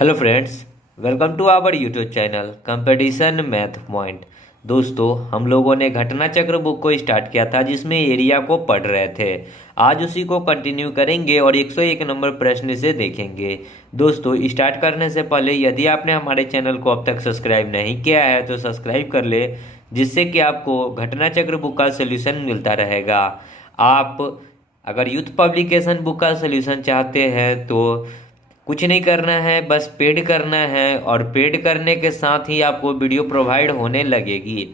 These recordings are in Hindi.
Hello friends, welcome to our YouTube channel competition math point. दोस्तों, हम लोगों ने घटना चक्र बुक को स्टार्ट किया था जिसमें एरिया को पढ़ रहे थे। आज उसी को कंटिन्यू करेंगे और 101 नंबर प्रश्न से देखेंगे। दोस्तों, स्टार्ट करने से पहले यदि आपने हमारे चैनल को अब तक सब्सक्राइब नहीं किया है तो सब्सक्राइब कर ले, जिससे कि आपको घटना चक्र बुक का सोल्यूशन मिलता रहेगा। आप अगर यूथ पब्लिकेशन बुक का सोल्यूशन चाहते हैं तो कुछ नहीं करना है, बस पेड करना है और पेड करने के साथ ही आपको वीडियो प्रोवाइड होने लगेगी।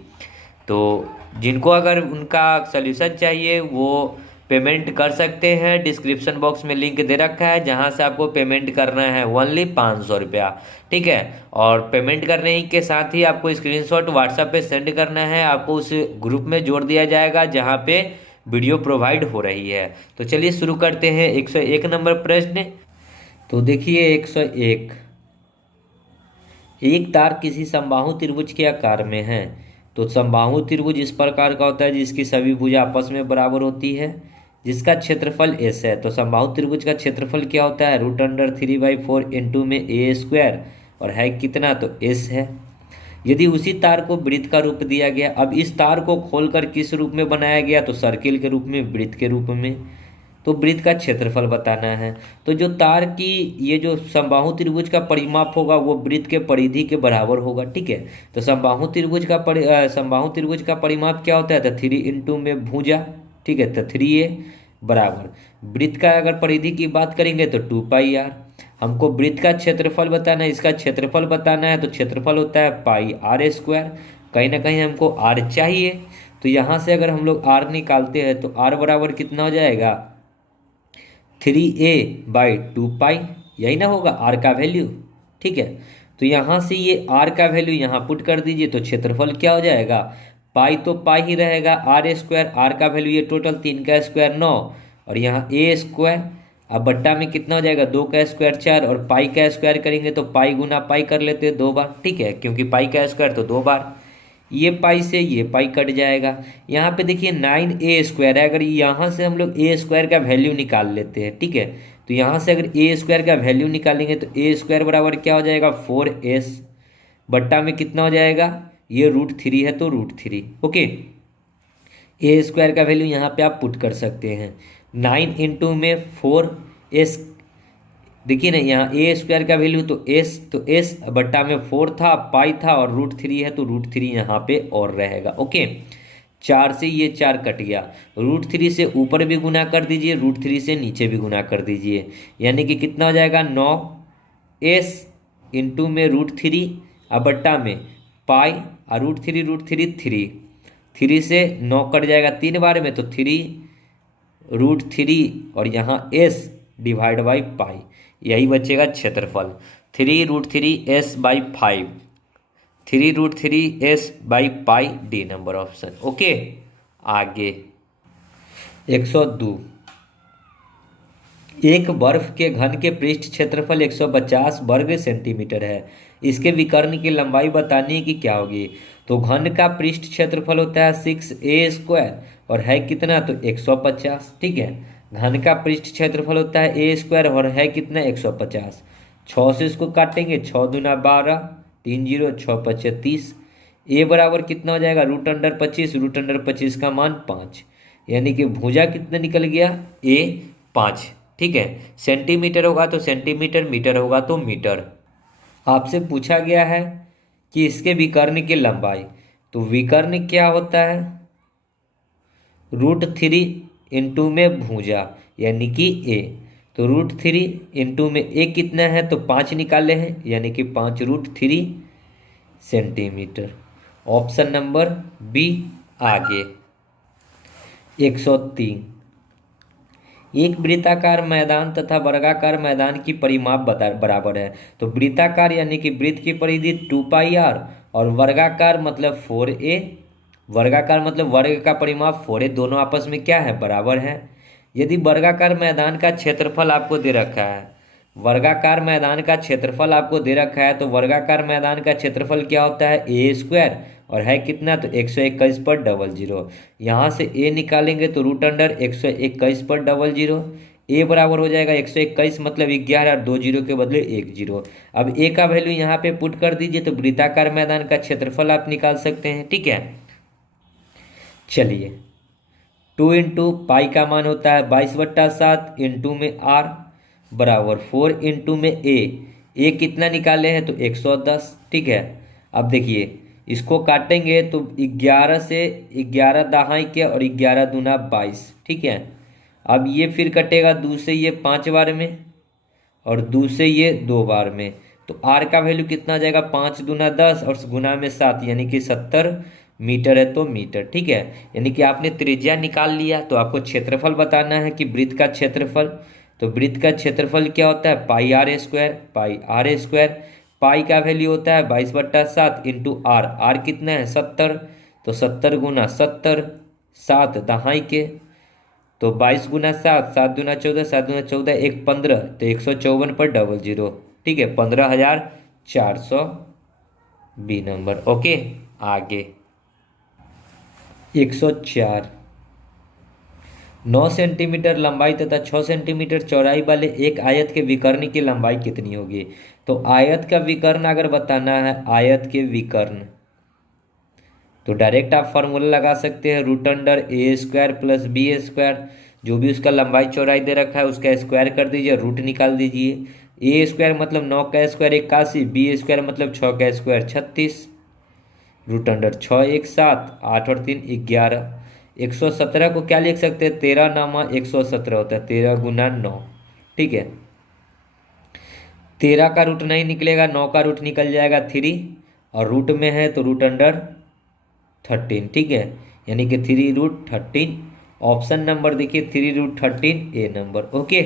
तो जिनको अगर उनका सल्यूशन चाहिए वो पेमेंट कर सकते हैं। डिस्क्रिप्शन बॉक्स में लिंक दे रखा है जहां से आपको पेमेंट करना है ओनली 500 रुपया। ठीक है, और पेमेंट करने ही के साथ ही आपको स्क्रीनशॉट व्हाट्सएप पे सेंड करना है। आपको उस ग्रुप में जोड़ दिया जाएगा जहां पे वीडियो प्रोवाइड हो रही है। तो चलिए शुरू करते हैं 101 नंबर प्रश्न। तो देखिए 101। एक तार किसी समबाहु त्रिभुज के आकार में है। तो समबाहु त्रिभुज इस प्रकार का होता है जिसकी सभी भुजा आपस में बराबर होती है, जिसका क्षेत्रफल एस है। तो समबाहु त्रिभुज का क्षेत्रफल क्या होता है? √3/4 इंटू में ए स्क्वायर, और है कितना? तो एस है। यदि उसी तार को वृत्त का रूप दिया गया, अब इस तार को खोलकर किस रूप में बनाया गया? तो सर्किल के रूप में, वृत्त के रूप में। तो वृत्त का क्षेत्रफल बताना है। तो जो तार की ये जो समबाहु त्रिभुज का परिमाप होगा वो वृत्त के परिधि के बराबर होगा। ठीक है, तो समबाहु त्रिभुज का परिमाप क्या होता है? तो 3 इंटू में भुजा। ठीक है, तो 3a बराबर वृत्त का अगर परिधि की बात करेंगे तो 2πr। हमको वृत्त का क्षेत्रफल बताना है, इसका क्षेत्रफल बताना है, तो क्षेत्रफल होता है πr²। कहीं ना कहीं हमको r चाहिए, तो यहाँ से अगर हम लोग r निकालते हैं तो r बराबर कितना हो जाएगा? 3a/2π। यही ना होगा r का वैल्यू। ठीक है, तो यहाँ से ये r का वैल्यू यहाँ पुट कर दीजिए तो क्षेत्रफल क्या हो जाएगा? पाई तो पाई ही रहेगा, r²। r का वैल्यू ये टोटल 3 का स्क्वायर 9, और यहाँ a²। अब बट्टा में कितना हो जाएगा? 2 का स्क्वायर 4, और पाई का स्क्वायर करेंगे तो पाई गुना पाई कर लेते हैं 2 बार। ठीक है, क्योंकि पाई का स्क्वायर तो 2 बार। ये पाई से ये पाई कट जाएगा। यहाँ पे देखिए 9a² है। अगर यहाँ से हम लोग a² का वैल्यू निकाल लेते हैं, ठीक है, तो यहाँ से अगर a² का वैल्यू निकालेंगे तो a² बराबर क्या हो जाएगा? 4s। बट्टा में कितना हो जाएगा? ये √3 है तो √3। ओके, a² का वैल्यू यहाँ पे आप पुट कर सकते हैं। 9 इंटू में 4s। देखिए ना, यहाँ a² का वैल्यू तो s बट्टा में 4 था, पाई था, और √3 है तो √3 यहाँ पे और रहेगा। ओके, 4 से ये 4 कट गया। √3 से ऊपर भी गुना कर दीजिए, √3 से नीचे भी गुना कर दीजिए, यानी कि कितना हो जाएगा? 9s इंटू में √3 और बट्टा में पाई, और √3 3 से 9 कट जाएगा 3 बार में, तो 3√3 और यहाँ s डिवाइड बाई पाई, यही बचेगा क्षेत्रफल। 3√3s/5, 3√3s/पाई, डी नंबर ऑप्शन। ओके, आगे 102। एक बर्फ के घन के पृष्ठ क्षेत्रफल 150 वर्ग सेंटीमीटर है। इसके विकर्ण की लंबाई बतानी कि क्या होगी? तो घन का पृष्ठ क्षेत्रफल होता है 6a², और है कितना? तो 150। ठीक है, घन का पृष्ठ क्षेत्रफल होता है a² और है कितना? 150। 6 से इसको काटेंगे, 6 दूना 12, 3 0 6 5 30। a बराबर कितना हो जाएगा? √25। √25 का मान 5, यानी कि भुजा कितना निकल गया? a 5। ठीक है, सेंटीमीटर होगा तो सेंटीमीटर, मीटर होगा तो मीटर। आपसे पूछा गया है कि इसके विकर्ण की लंबाई, तो विकर्ण क्या होता है? √3 इंटू में भुजा, यानी कि a। तो √3 इंटू में a कितना है? तो 5 निकाले हैं, यानी कि 5√3 सेंटीमीटर। Option number B. आगे 103। एक वृत्ताकार मैदान तथा वर्गाकार मैदान की परिमाप बराबर है। तो वृत्ताकार यानी कि वृत्त की परिधि 2πr, और वर्गाकार मतलब 4a। वर्गाकार मतलब वर्ग का परिमाप 4a, दोनों आपस में क्या है? बराबर है। यदि वर्गाकार मैदान का क्षेत्रफल आपको दे रखा है, वर्गाकार मैदान का क्षेत्रफल आपको दे रखा है, तो वर्गाकार मैदान का क्षेत्रफल क्या होता है? a², और है कितना? तो 121/00। यहाँ से a निकालेंगे तो √121/00, ए बराबर हो जाएगा 121 मतलब 11 और 2 जीरो के बदले 1 जीरो। अब ए का वैल्यू यहाँ पे पुट कर दीजिए तो वृत्ताकार मैदान का क्षेत्रफल आप निकाल सकते हैं। ठीक है, चलिए 2 इंटू पाई का मान होता है 22/7 इंटू में आर बराबर 4 इंटू में ए कितना निकाले हैं तो 110। ठीक है, अब देखिए इसको काटेंगे तो 11 से 11 दहाई के और 11 दूना 22। ठीक है, अब ये फिर कटेगा 2 से ये 5 बार में और 2 से ये 2 बार में, तो आर का वैल्यू कितना आ जाएगा 5 दूना 10 और गुना में 7 यानी कि 70 मीटर है तो मीटर। ठीक है, यानी कि आपने त्रिज्या निकाल लिया तो आपको क्षेत्रफल बताना है कि वृत्त का क्षेत्रफल। तो वृत्त का क्षेत्रफल क्या होता है pi r square, pi r square. Pi का वैल्यू होता है 22/7 इंटू आर, आर कितना है 70, तो 70 गुना 70, 7 दहाई के, तो 22 गुना 7, 7 दूना 14, 7 दूना 14, 1 15, तो 154 पर डबल जीरो। ठीक है, 15,400 बी नंबर। ओके, आगे 104 9 सेंटीमीटर लंबाई तथा 6 सेंटीमीटर चौड़ाई वाले एक आयत के विकर्ण की लंबाई कितनी होगी। तो आयत का विकर्ण अगर बताना है, आयत के विकर्ण, तो डायरेक्ट आप फॉर्मूला लगा सकते हैं रूट अंडर ए स्क्वायर प्लस बी स्क्वायर। जो भी उसका लंबाई चौड़ाई दे रखा है उसका स्क्वायर कर दीजिए, रूट निकाल दीजिए। ए स्क्वायर मतलब 9 का स्क्वायर 81, बी स्क्वायर मतलब 6 का स्क्वायर 36, रूट अंडर 6 1 7, 8 और 3 11। 117 को क्या लिख सकते हैं 13 नामा 117 होता है, 13 गुना 9। ठीक है, 13 का रूट नहीं निकलेगा, 9 का रूट निकल जाएगा 3 और रूट में है तो रूट अंडर 13। ठीक है, यानी कि 3√13। ऑप्शन नंबर देखिए 3√13 ए नंबर। ओके,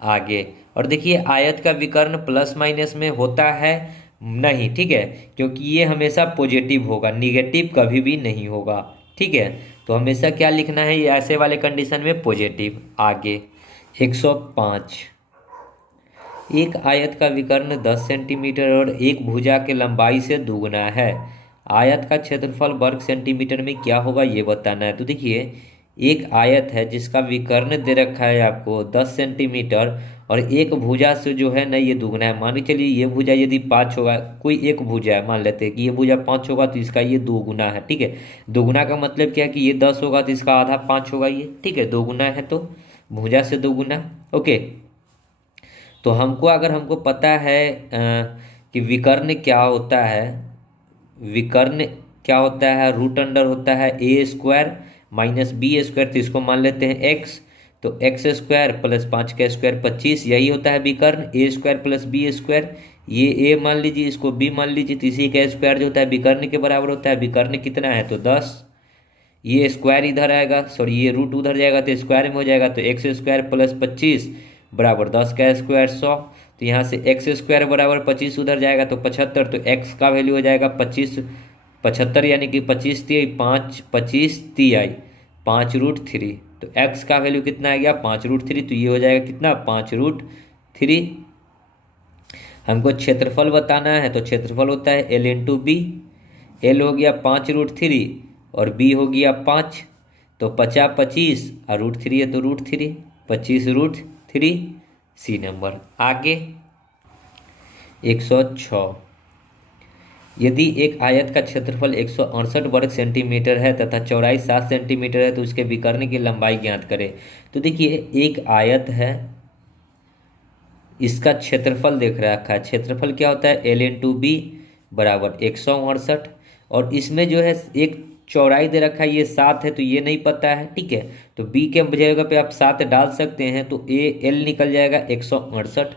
आगे और देखिए आयत का विकर्ण प्लस माइनस में होता है नहीं। ठीक है, क्योंकि ये हमेशा पॉजिटिव होगा, निगेटिव कभी भी नहीं होगा। ठीक है, तो हमेशा क्या लिखना है ये ऐसे वाले कंडीशन में पॉजिटिव। आगे 105 एक आयत का विकर्ण 10 सेंटीमीटर और एक भुजा के लंबाई से दुगुना है। आयत का क्षेत्रफल वर्ग सेंटीमीटर में क्या होगा ये बताना है। तो देखिए एक आयत है जिसका विकर्ण दे रखा है आपको 10 सेंटीमीटर और एक भुजा से जो है ना ये दुगना है। मान के चलिए ये भुजा यदि 5 होगा, कोई एक भुजा है, मान लेते हैं कि ये भुजा 5 होगा तो इसका ये 2 गुना है। ठीक है, 2 गुना का मतलब क्या है कि ये 10 होगा तो इसका आधा 5 होगा ये। ठीक है, 2 गुना है तो भुजा से 2 गुना। ओके, तो हमको पता है कि विकर्ण क्या होता है, विकर्ण क्या होता है रूट अंडर होता है ए स्क्वायर माइनस बी स्क्वायर, तो इसको मान लेते हैं एक्स, तो एक्स स्क्वायर प्लस 5 का स्क्वायर 25, यही होता है विकर्ण। ए स्क्वायर प्लस बी स्क्वायर, ये ए मान लीजिए इसको बी मान लीजिए, तो इसी का स्क्वायर जो होता है विकर्ण के बराबर होता है। विकर्ण कितना है तो 10, ये स्क्वायर इधर आएगा, सॉरी ये रूट उधर जाएगा तो स्क्वायर में हो जाएगा, तो एक्स स्क्वायर प्लस 25 बराबर 10 का स्क्वायर 100, तो यहाँ से एक्स स्क्वायर बराबर 25 उधर जाएगा तो 75, तो एक्स का वैल्यू हो जाएगा 25 75 यानी कि 25 ती 5 25 ती आई 5√3, तो एक्स का वैल्यू कितना आ गया 5√3, तो ये हो जाएगा कितना 5√3। हमको क्षेत्रफल बताना है तो क्षेत्रफल होता है एल इंटू बी, एल हो गया 5√3 और बी हो गया 5, तो 50 25 और √3 है तो √3, 25√3 सी नंबर। आगे 106 यदि एक आयत का क्षेत्रफल 168 वर्ग सेंटीमीटर है तथा चौड़ाई 7 सेंटीमीटर है तो उसके विकर्ण की लंबाई ज्ञात करें। तो देखिए एक आयत है, इसका क्षेत्रफल देख रखा है, क्षेत्रफल क्या होता है एल इंटू बी बराबर 168, और इसमें जो है एक चौड़ाई दे रखा है ये 7 है तो ये नहीं पता है। ठीक है, तो बी के जगह पे आप 7 डाल सकते हैं तो ए एल निकल जाएगा 168,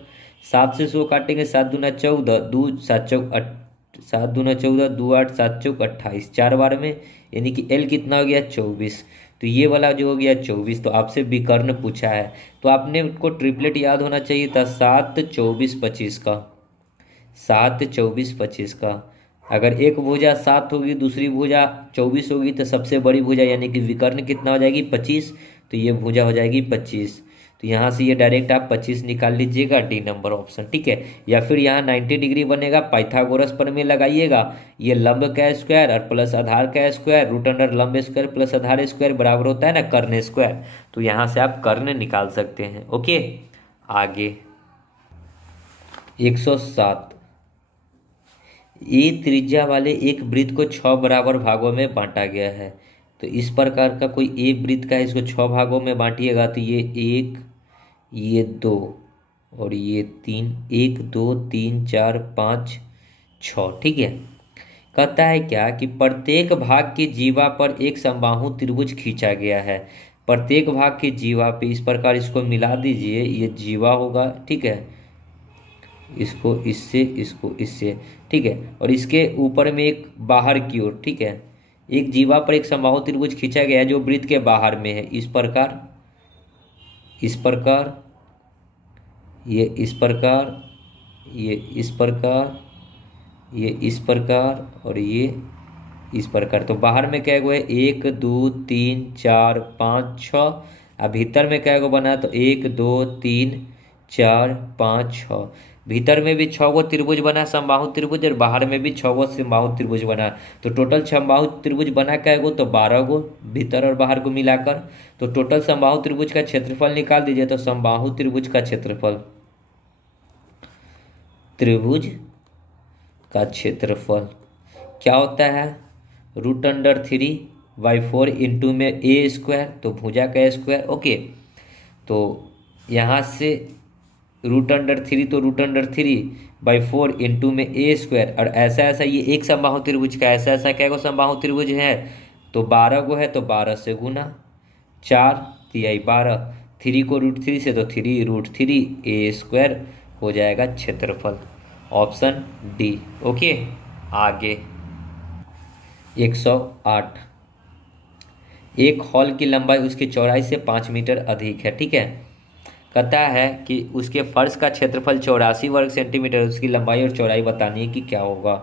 7 से 100 काटेंगे 7 दूना 14, 2 7 चौक 7 दूना 14, 2 8 7 चौक 28, 4 बार में, यानी कि एल कितना हो गया 24, तो ये वाला जो हो गया 24। तो आपसे विकर्ण पूछा है तो आपने उसको ट्रिपलेट याद होना चाहिए था 7 24 25 का, 7 24 25 का। अगर एक भुजा 7 होगी दूसरी भुजा 24 होगी तो सबसे बड़ी भुजा यानी कि विकर्ण कितना हो जाएगी 25, तो ये भुजा हो जाएगी 25। तो यहाँ से ये डायरेक्ट आप 25 निकाल लीजिएगा, डी नंबर ऑप्शन, ठीक है। या फिर यहाँ 90 डिग्री बनेगा, पाइथागोरस प्रमेय लगाइएगा, ये लंब का स्क्वायर और प्लस आधार का स्क्वायर, रूट अंडर लंब स्क्वायर प्लस आधार स्क्वायर बराबर होता है ना कर्ण स्क्वायर, तो यहाँ से आप कर्ण निकाल सकते हैं। ओके, आगे 107, ए त्रिज्या वाले एक वृत्त को 6 बराबर भागों में बांटा गया है। तो इस प्रकार का कोई एक वृत्त का है, इसको 6 भागों में बांटिएगा तो ये 1, ये 2 और ये 3, 1 2 3 4 5 6, ठीक है। कहता है क्या कि प्रत्येक भाग की जीवा पर एक समबाहु त्रिभुज खींचा गया है। प्रत्येक भाग की जीवा पे इस प्रकार इसको मिला दीजिए, ये जीवा होगा, ठीक है, इसको इससे, इसको इससे, ठीक है, और इसके ऊपर में एक बाहर की ओर, ठीक है, एक जीवा पर एक समबाहु त्रिभुज खींचा गया है जो वृत्त के बाहर में है, इस प्रकार, इस प्रकार, ये इस प्रकार, ये इस प्रकार, ये इस प्रकार और ये इस प्रकार। तो बाहर में क्या हुआ है, 1 2 3 4 5 6, अब भीतर में क्या बना, तो 1 2 3 4 5 6, भीतर में भी 6 गो त्रिभुज बना समबाहु त्रिभुज, और बाहर में भी 6 गो समबाहु त्रिभुज बना। तो टोटल समबाहु त्रिभुज बना क्या गो, तो 12 गो भीतर और बाहर को मिलाकर। तो टोटल समबाहु त्रिभुज का क्षेत्रफल निकाल दीजिए। तो समबाहु त्रिभुज का क्षेत्रफल, त्रिभुज का क्षेत्रफल क्या होता है, रूट अंडर 3/4 इंटू में ए स्क्वायर, तो भुजा का स्क्वायर। ओके, तो यहाँ से रूट अंडर 3, तो रूट अंडर 3/4 इंटू में ए स्क्वायर, और ऐसा ऐसा ये एक समबाहु त्रिभुज का ऐसा ऐसा क्या गो समबाहु त्रिभुज है, तो 12 गो है, तो 12 से गुना 4 तिहाई 12, 3 को रूट 3 से, तो 3√3 ए स्क्वायर हो जाएगा क्षेत्रफल, ऑप्शन डी। ओके, आगे 108, एक हॉल की लंबाई उसकी चौड़ाई से 5 मीटर अधिक है, ठीक है। कहता है कि उसके फर्श का क्षेत्रफल 84 वर्ग सेंटीमीटर, उसकी लंबाई और चौड़ाई बतानी है कि क्या होगा।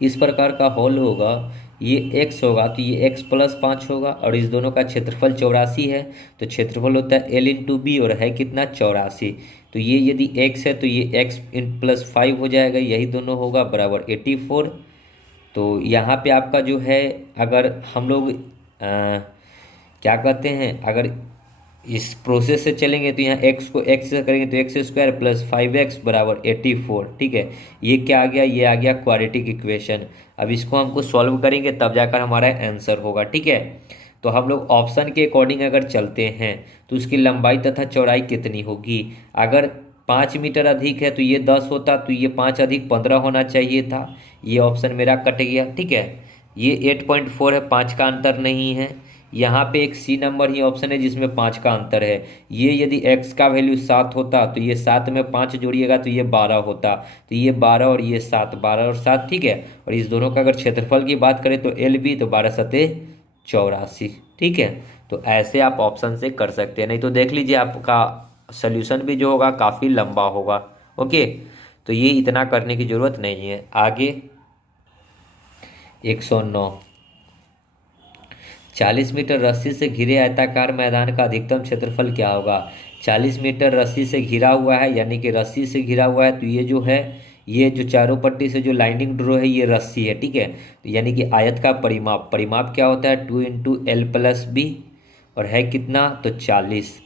इस प्रकार का हॉल होगा, ये x होगा तो ये x + 5 होगा, और इस दोनों का क्षेत्रफल 84 है, तो क्षेत्रफल होता है L × B, और है कितना 84। तो ये यदि x है तो ये x + 5 हो जाएगा, यही दोनों होगा बराबर 84। तो यहाँ पे आपका जो है, अगर हम लोग क्या कहते हैं, अगर इस प्रोसेस से चलेंगे तो यहाँ x को x से करेंगे तो x² + 5x बराबर 84, ठीक है। ये क्या आ गया, ये आ गया क्वाड्रेटिक इक्वेशन। अब इसको हमको सॉल्व करेंगे तब जाकर हमारा आंसर होगा, ठीक है। तो हम लोग ऑप्शन के अकॉर्डिंग अगर चलते हैं तो उसकी लंबाई तथा चौड़ाई कितनी होगी। अगर 5 मीटर अधिक है तो ये 10 होता, तो ये 5 अधिक 15 होना चाहिए था, ये ऑप्शन मेरा कट गया, ठीक है। ये 8.4 है, 5 का अंतर नहीं है। यहाँ पे एक सी नंबर ही ऑप्शन है जिसमें 5 का अंतर है। ये यदि x का वैल्यू 7 होता तो ये 7 में 5 जोड़िएगा तो ये 12 होता, तो ये 12 और ये 7, 12 और 7, ठीक है। और इस दोनों का अगर क्षेत्रफल की बात करें तो LB, तो 12 सते 84, ठीक है। तो ऐसे आप ऑप्शन से कर सकते हैं, नहीं तो देख लीजिए आपका सोल्यूशन भी जो होगा काफ़ी लंबा होगा। ओके, तो ये इतना करने की ज़रूरत नहीं है। आगे 109, 40 मीटर रस्सी से घिरे आयताकार मैदान का अधिकतम क्षेत्रफल क्या होगा। 40 मीटर रस्सी से घिरा हुआ है, यानी कि रस्सी से घिरा हुआ है, तो ये जो है, ये जो चारों पट्टी से जो लाइनिंग ड्रो है ये रस्सी है, ठीक है। तो यानी कि आयत का परिमाप क्या होता है, 2 × L + B, और है कितना, तो 40।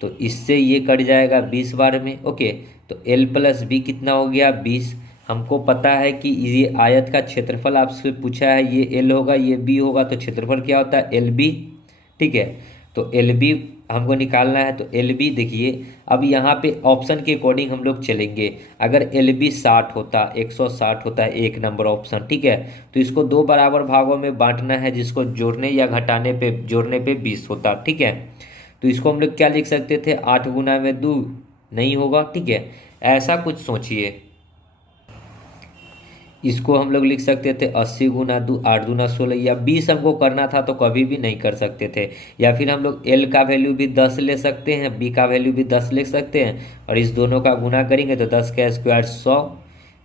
तो इससे ये कट जाएगा 20 बार में। ओके, तो L + B कितना हो गया, 20। हमको पता है कि ये आयत का क्षेत्रफल आपसे पूछा है, ये L होगा, ये B होगा, तो क्षेत्रफल क्या होता है, LB, ठीक है। तो LB हमको निकालना है, तो LB देखिए, अब यहाँ पे ऑप्शन के अकॉर्डिंग हम लोग चलेंगे। अगर LB 60 होता, 160 होता है, 1 नंबर ऑप्शन, ठीक है। तो इसको 2 बराबर भागों में बांटना है, जिसको जोड़ने या घटाने पे, जोड़ने पे 20 होता, ठीक है। तो इसको हम लोग क्या लिख सकते थे, 8 × 2 नहीं होगा, ठीक है। ऐसा कुछ सोचिए, इसको हम लोग लिख सकते थे 80 × 2, 8 दूना 16, या 20 हमको करना था तो कभी भी नहीं कर सकते थे। या फिर हम लोग L का वैल्यू भी 10 ले सकते हैं, B का वैल्यू भी 10 ले सकते हैं, और इस दोनों का गुना करेंगे तो 10 का स्क्वायर 100।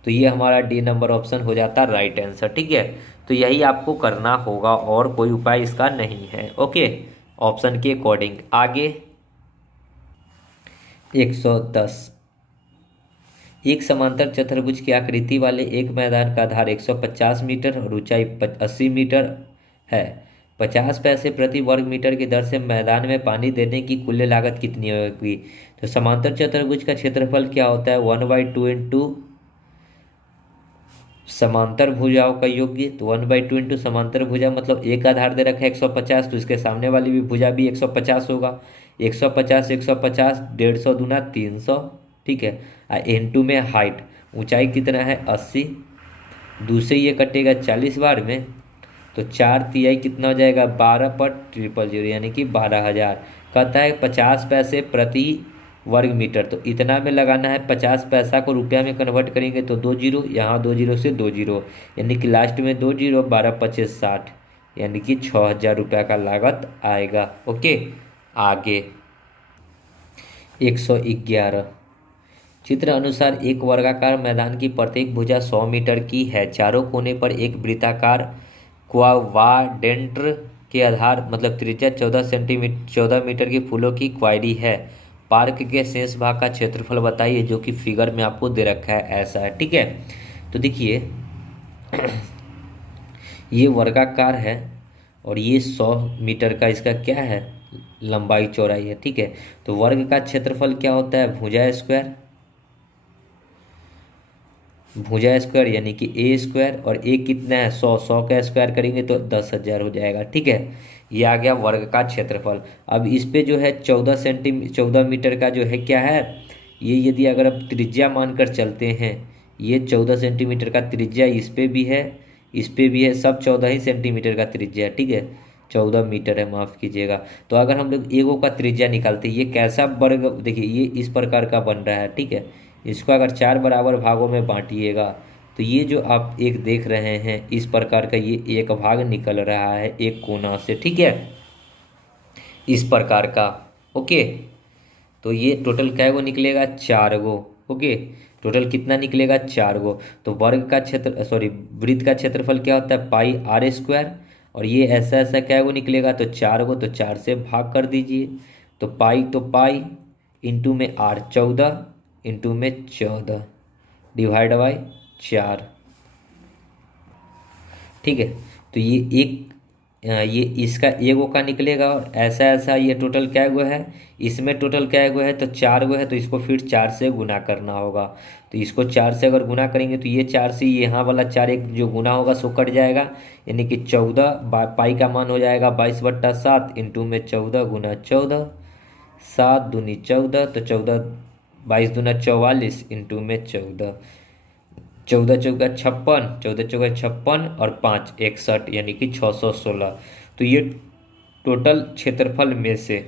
तो ये हमारा डी नंबर ऑप्शन हो जाता है राइट आंसर, ठीक है। तो यही आपको करना होगा, और कोई उपाय इसका नहीं है। ओके, ऑप्शन के अकॉर्डिंग। आगे 110। एक समांतर चतुर्भुज की आकृति वाले एक मैदान का आधार 150 मीटर और ऊंचाई 80 मीटर है। 50 पैसे प्रति वर्ग मीटर की दर से मैदान में पानी देने की कुल लागत कितनी होगी? तो समांतर चतुर्भुज का क्षेत्रफल क्या होता है? 1/2 इंटू समांतर भुजाओं का योग्य। तो 1/2 इंटू समांतर भुजा मतलब एक आधार दे रखा है 150, तो इसके सामने वाली भी भुजा भी 150 होगा। 150 150 150 दूना 300, ठीक है। इंटू में हाइट, ऊंचाई कितना है 80, दूसरे ये कटेगा 40 बार में, तो 4 तिहाई कितना हो जाएगा 12/000 यानी कि 12,000। कहता है 50 पैसे प्रति वर्ग मीटर, तो इतना में लगाना है। 50 पैसा को रुपया में कन्वर्ट करेंगे तो 2 जीरो, यहाँ 2 जीरो से 2 जीरो, यानी कि लास्ट में 2 जीरो, 12×5 = 60, यानी कि 6,000 रुपया का लागत आएगा। ओके, आगे 111। चित्र अनुसार एक वर्गाकार मैदान की प्रत्येक भुजा 100 मीटर की है। चारों कोने पर एक वृत्ताकार क्वाड्रेंट के आधार मतलब त्रिज्या 14 मीटर की फूलों की क्वायरी है। पार्क के शेष भाग का क्षेत्रफल बताइए, जो कि फिगर में आपको दे रखा है, ऐसा है, ठीक है। तो देखिए ये वर्गाकार है और ये 100 मीटर का इसका क्या है, लंबाई चौड़ाई है, ठीक है। तो वर्ग का क्षेत्रफल क्या होता है? भुजा स्क्वायर, भुजा स्क्वायर यानी कि ए स्क्वायर, और ए कितना है 100, 100 का स्क्वायर करेंगे तो 10,000 हो जाएगा, ठीक है। ये आ गया वर्ग का क्षेत्रफल। अब इस पे जो है 14 मीटर का जो है क्या है, ये यदि अगर अब त्रिज्या मानकर चलते हैं, ये 14 सेंटीमीटर का त्रिज्या इस पे भी है, इस पे भी है, सब 14 ही सेंटीमीटर का त्रिज्या है, ठीक है। 14 मीटर है, माफ़ कीजिएगा। तो अगर हम लोग एगो का त्रिज्या निकालते हैं, ये कैसा वर्ग, देखिए ये इस प्रकार का बन रहा है, ठीक है। इसको अगर 4 बराबर भागों में बांटिएगा तो ये जो आप एक देख रहे हैं इस प्रकार का, ये एक भाग निकल रहा है एक कोना से, ठीक है, इस प्रकार का। ओके, तो ये टोटल कै गो निकलेगा? 4 गो। ओके, टोटल कितना निकलेगा? 4 गो। तो वर्ग का क्षेत्र सॉरी वृत्त का क्षेत्रफल क्या होता है? πr²। और ये ऐसा ऐसा कै गो निकलेगा? तो 4 गो, तो 4 से भाग कर दीजिए। तो पाई इंटू में r 14 इंटू में 14 डिवाइड बाई 4, ठीक है। तो ये ये इसका एगो का निकलेगा, और ऐसा ऐसा ये टोटल क्या गो है, इसमें टोटल क्या गो है? तो 4 गो है, तो इसको फिर 4 से गुना करना होगा। तो इसको 4 से अगर गुना करेंगे तो ये 4 से यहाँ वाला 4 एक जो गुना होगा सो कट जाएगा, यानी कि 14 पाई का मान हो जाएगा 22/7 इंटू में 14 गुना 14, 7 दूनी 14, तो 14 22 दूना 44 इंटू में 14, 14 चौका 56, 14 चौका 56 और 5 61, यानी कि 616। तो ये टोटल क्षेत्रफल में से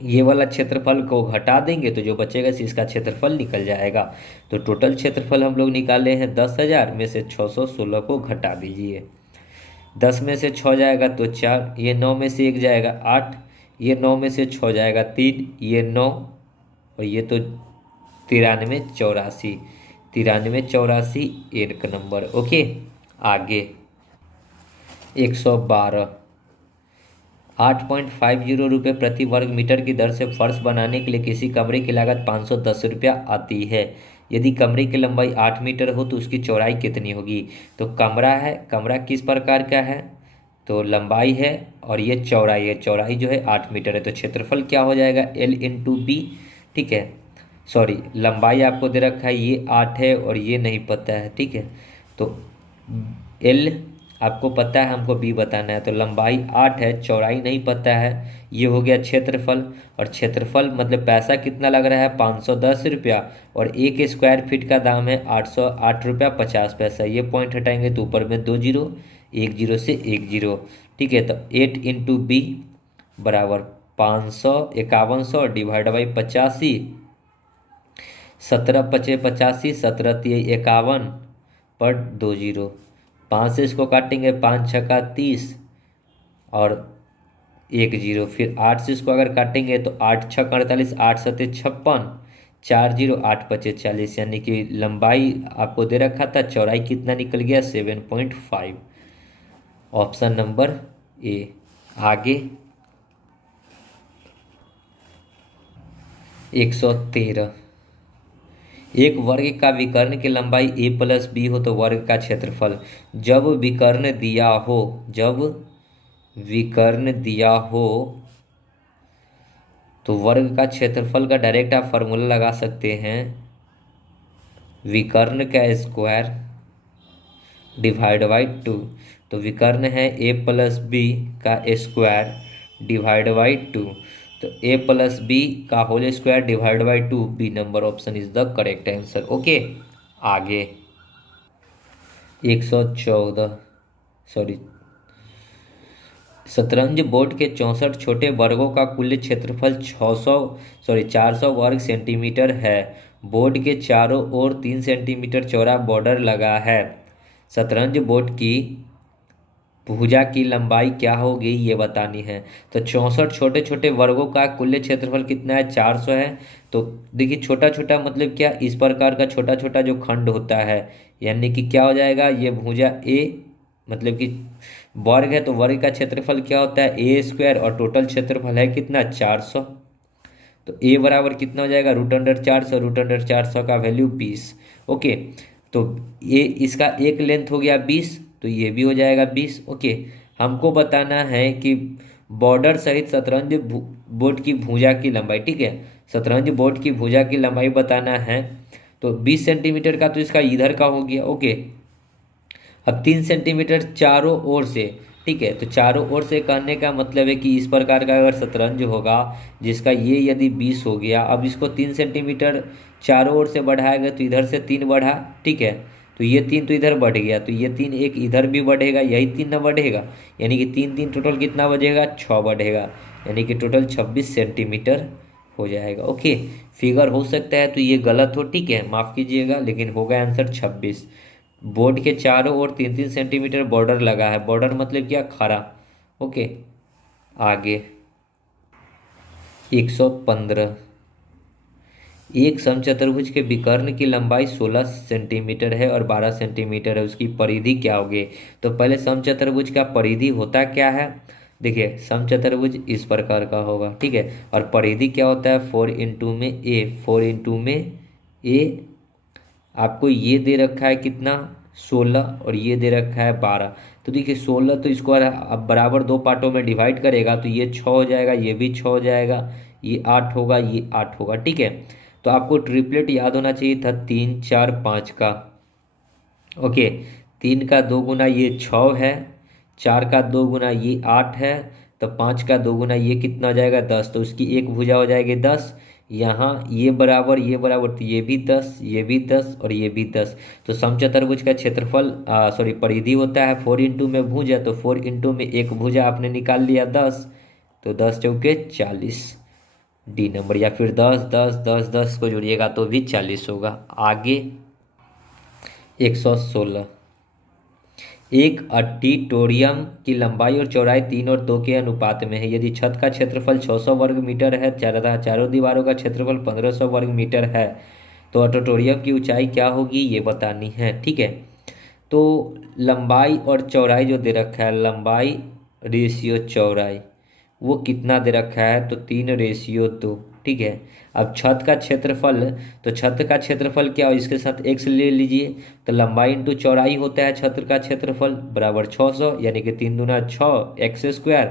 ये वाला क्षेत्रफल को घटा देंगे तो जो बचेगा इसका क्षेत्रफल निकल जाएगा। तो टोटल क्षेत्रफल हम लोग निकाले हैं 10,000 में से 616 को घटा दीजिए। 10 में से 6 जाएगा तो 4, ये 9 में से 1 जाएगा 8, ये 9 में से 6 जाएगा 3, ये 9, और ये तो 93 84, 93 84 एक नंबर। ओके, आगे 112। 8.50 रुपये प्रति वर्ग मीटर की दर से फर्श बनाने के लिए किसी कमरे की लागत 510 रुपया आती है। यदि कमरे की लंबाई 8 मीटर हो तो उसकी चौड़ाई कितनी होगी? तो कमरा है, कमरा किस प्रकार का है? तो लंबाई है और ये चौड़ाई है, चौड़ाई जो है 8 मीटर है, तो क्षेत्रफल क्या हो जाएगा? L/B, ठीक है। सॉरी, लंबाई आपको दे रखा है ये 8 है और ये नहीं पता है, ठीक है। तो L आपको पता है, हमको B बताना है। तो लंबाई 8 है, चौड़ाई नहीं पता है, ये हो गया क्षेत्रफल। और क्षेत्रफल मतलब पैसा कितना लग रहा है? 510 रुपया, और एक स्क्वायर फीट का दाम है 808 रुपया 50 पैसा। ये पॉइंट हटाएंगे तो ऊपर में 2 जीरो, 1 जीरो से 1 जीरो, ठीक है। तो 8 × B बराबर 500 5100 डिवाइड बाई 85, 17×5 = 85, 17×3 = 51 पर 2 जीरो। 5 से इसको काटेंगे, 5×6 = 30 और 1 जीरो। फिर 8 से इसको अगर काटेंगे तो 8×6 = 48, 8×7 = 56, 4 जीरो, 8×5 = 40, यानी कि लंबाई आपको दे रखा था, चौड़ाई कितना निकल गया? 7.5। Option number A. आगे 113। एक वर्ग का विकर्ण की लंबाई a प्लस बी हो तो वर्ग का क्षेत्रफल। जब विकर्ण दिया हो, जब विकर्ण दिया हो तो वर्ग का क्षेत्रफल का डायरेक्ट आप फार्मूला लगा सकते हैं, विकर्ण का स्क्वायर डिवाइड बाई 2। तो विकर्ण है a प्लस बी का स्क्वायर डिवाइड बाई 2। तो a प्लस बी का whole square divide by 2, B number option is the correct answer. Okay, आगे 114, सॉरी, शतरंज बोर्ड के 64 छोटे वर्गों का कुल क्षेत्रफल 400 वर्ग सेंटीमीटर है। बोर्ड के चारों ओर 3 सेंटीमीटर चौड़ा बॉर्डर लगा है। शतरंज बोर्ड की भुजा की लंबाई क्या होगी ये बतानी है। तो 64 छोटे छोटे वर्गों का कुल क्षेत्रफल कितना है, 400 है। तो देखिए छोटा छोटा मतलब क्या, इस प्रकार का छोटा छोटा जो खंड होता है, यानी कि क्या हो जाएगा, ये भुजा ए मतलब कि वर्ग है, तो वर्ग का क्षेत्रफल क्या होता है ए स्क्वायर, और टोटल क्षेत्रफल है कितना 400। तो ए बराबर कितना हो जाएगा, रूट अंडर 400, रूट अंडर 400 का वैल्यू 20। ओके, तो ये इसका एक लेंथ हो गया 20, तो ये भी हो जाएगा 20। ओके, हमको बताना है कि बॉर्डर सहित शतरंज बोर्ड की भुजा की लंबाई, ठीक है, शतरंज बोर्ड की भुजा की लंबाई बताना है। तो 20 सेंटीमीटर का तो इसका इधर का हो गया। ओके, अब 3 सेंटीमीटर चारों ओर से, ठीक है, तो चारों ओर से कहने का मतलब है कि इस प्रकार का अगर शतरंज होगा जिसका ये यदि 20 हो गया, अब इसको 3 सेंटीमीटर चारों ओर से बढ़ाएगा तो इधर से 3 बढ़ा, ठीक है, तो ये 3 तो इधर बढ़ गया, तो ये 3 एक इधर भी बढ़ेगा, यही 3 ना बढ़ेगा, यानी कि 3 3 टोटल कितना बढ़ेगा, 6 बढ़ेगा, यानी कि टोटल 26 सेंटीमीटर हो जाएगा। ओके, फिगर हो सकता है तो ये गलत हो, ठीक है, माफ़ कीजिएगा, लेकिन होगा आंसर 26। बोर्ड के चारों ओर 3 3 सेंटीमीटर बॉर्डर लगा है, बॉर्डर मतलब क्या, खरा। ओके, आगे 115। एक समचतुर्भुज के विकर्ण की लंबाई 16 सेंटीमीटर है और 12 सेंटीमीटर है, उसकी परिधि क्या होगी। तो पहले समचतुर्भुज का परिधि होता क्या है, देखिए समचतुर्भुज इस प्रकार का होगा, ठीक है, और परिधि क्या होता है 4 इंटू में ए, 4 इंटू में ए, आपको ये दे रखा है कितना 16 और ये दे रखा है 12। तो देखिए 16 तो इसको अब बराबर दो पार्टों में डिवाइड करेगा तो ये 6 हो जाएगा, ये भी 6 हो जाएगा, ये 8 होगा, ये 8 होगा, ठीक है। तो आपको ट्रिपलेट याद होना चाहिए था 3 4 5 का। ओके, 3 का 2 गुना ये 6 है, 4 का 2 गुना ये 8 है, तो 5 का 2 गुना ये कितना हो जाएगा 10, तो उसकी एक भुजा हो जाएगी 10। यहाँ ये बराबर तो ये भी 10, ये भी 10 और ये भी 10। तो समचतुर्भुज का क्षेत्रफल सॉरी परिधि होता है 4 इंटू में भुजा, तो 4 इंटू में एक भुजा आपने निकाल लिया 10, तो 10 चौके 40, डी नंबर, या फिर 10 10 10 10 को जोड़िएगा तो भी 40 होगा। आगे 116। एक ऑडिटोरियम की लंबाई और चौड़ाई 3 और 2 के अनुपात में है। यदि छत का क्षेत्रफल 600 वर्ग मीटर है, चारों दीवारों का क्षेत्रफल 1500 वर्ग मीटर है, तो ऑडिटोरियम की ऊंचाई क्या होगी ये बतानी है, ठीक है। तो लंबाई और चौड़ाई जो दे रखा है, लंबाई रेशियो चौड़ाई, वो कितना दे रखा है, तो 3:2, ठीक है। अब छत का क्षेत्रफल, तो छत का क्षेत्रफल क्या हो, इसके साथ x ले लीजिए, तो लंबाई इंटू चौड़ाई होता है छत का क्षेत्रफल बराबर 600, यानी कि 3 दूना 6 एक्स स्क्वायर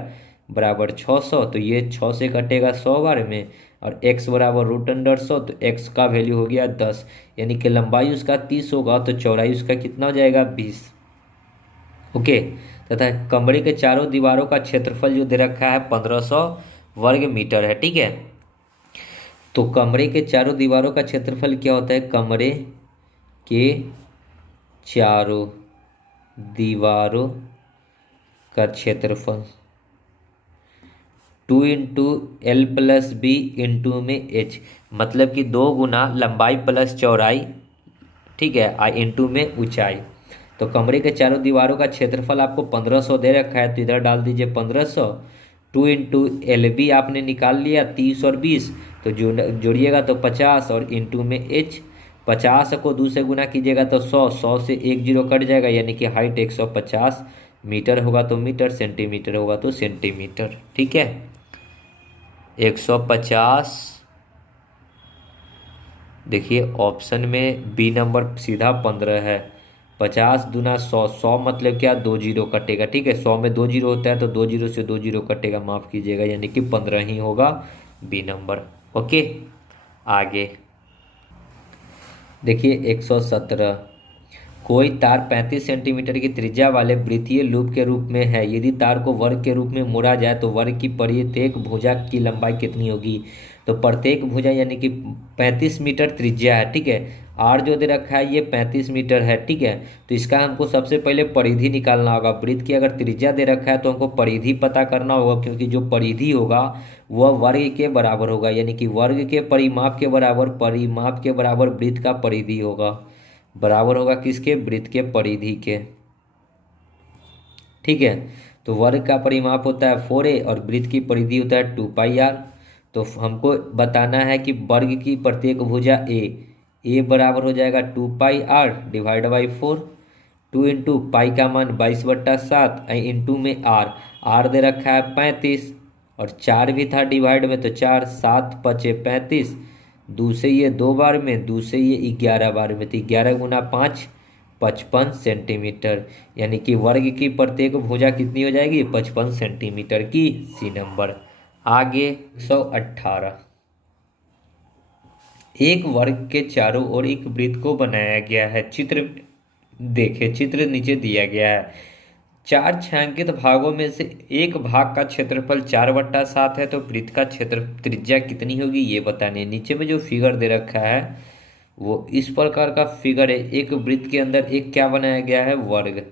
बराबर 600, तो ये 6 से कटेगा 100 बार में, और x बराबर रूट अंडर 100, तो x का वैल्यू हो गया 10, यानी कि लंबाई उसका 30 होगा, तो चौड़ाई उसका कितना हो जाएगा 20। ओके, तथा कमरे के चारों दीवारों का क्षेत्रफल जो दे रखा है 1500 वर्ग मीटर है, ठीक है। तो कमरे के चारों दीवारों का क्षेत्रफल क्या होता है, कमरे के चारों दीवारों का क्षेत्रफल 2 into L plus B into में एच, मतलब कि 2 गुना लंबाई प्लस चौड़ाई, ठीक है, इंटू में ऊंचाई। तो कमरे के चारों दीवारों का क्षेत्रफल आपको 1500 दे रखा है, तो इधर डाल दीजिए 1500, 2 इंटू एल बी आपने निकाल लिया 30 और 20, तो जोड़िएगा तो 50 और इंटू में एच, 50 को 2 से गुना कीजिएगा तो 100, 100 से एक जीरो कट जाएगा, यानी कि हाइट 150 मीटर होगा तो मीटर, सेंटीमीटर होगा तो सेंटीमीटर, ठीक है। 150 देखिए ऑप्शन में बी नंबर सीधा 15 है। 50 दूना 100, 100 मतलब क्या, 2 जीरो कटेगा। ठीक है, 100 में 2 जीरो होता है तो 2 जीरो से 2 जीरो कटेगा, माफ कीजिएगा, यानी कि 15 ही होगा बी नंबर। ओके, आगे देखिए 117। कोई तार 35 सेंटीमीटर की त्रिज्या वाले वृत्तीय लूप के रूप में है। यदि तार को वर्ग के रूप में मोड़ा जाए तो वर्ग की प्रत्येक भुजा की लंबाई कितनी होगी। तो प्रत्येक भुजा यानी कि 35 मीटर त्रिज्या है। ठीक है, आर जो दे रखा है ये 35 मीटर है। ठीक है, तो इसका हमको सबसे पहले परिधि निकालना होगा। वृत्त की अगर त्रिज्या दे रखा है तो हमको परिधि पता करना होगा, क्योंकि जो परिधि होगा वह वर्ग के बराबर होगा, यानी कि वर्ग के परिमाप के बराबर वृत्त का परिधि होगा। बराबर होगा किसके, वृत्त के परिधि के। ठीक है, तो वर्ग का परिमाप होता है 4a और वृत्त की परिधि होता है 2 पाई r। तो हमको बताना है कि वर्ग की प्रत्येक भुजा a बराबर हो जाएगा 2 पाई r divide by 4। 2 into pi का मान 22/7 इंटू में r दे रखा है 35 और 4 भी था डिवाइड में, तो 4 7 पचे 35। 2 से ये 2 बार में, 2 से ये 11 बार में, तो 11 गुना 5 55 सेंटीमीटर, यानी कि वर्ग की प्रत्येक भुजा कितनी हो जाएगी, 55 सेंटीमीटर की। C number. आगे 118। एक वर्ग के चारों ओर एक वृत्त को बनाया गया है। चित्र देखे, चित्र नीचे दिया गया है। 4 छायांकित भागों में से एक भाग का क्षेत्रफल 4/7 है, तो वृत्त का क्षेत्र त्रिज्या कितनी होगी ये बताने। नीचे में जो फिगर दे रखा है वो इस प्रकार का फिगर है। एक वृत्त के अंदर एक क्या बनाया गया है, वर्ग।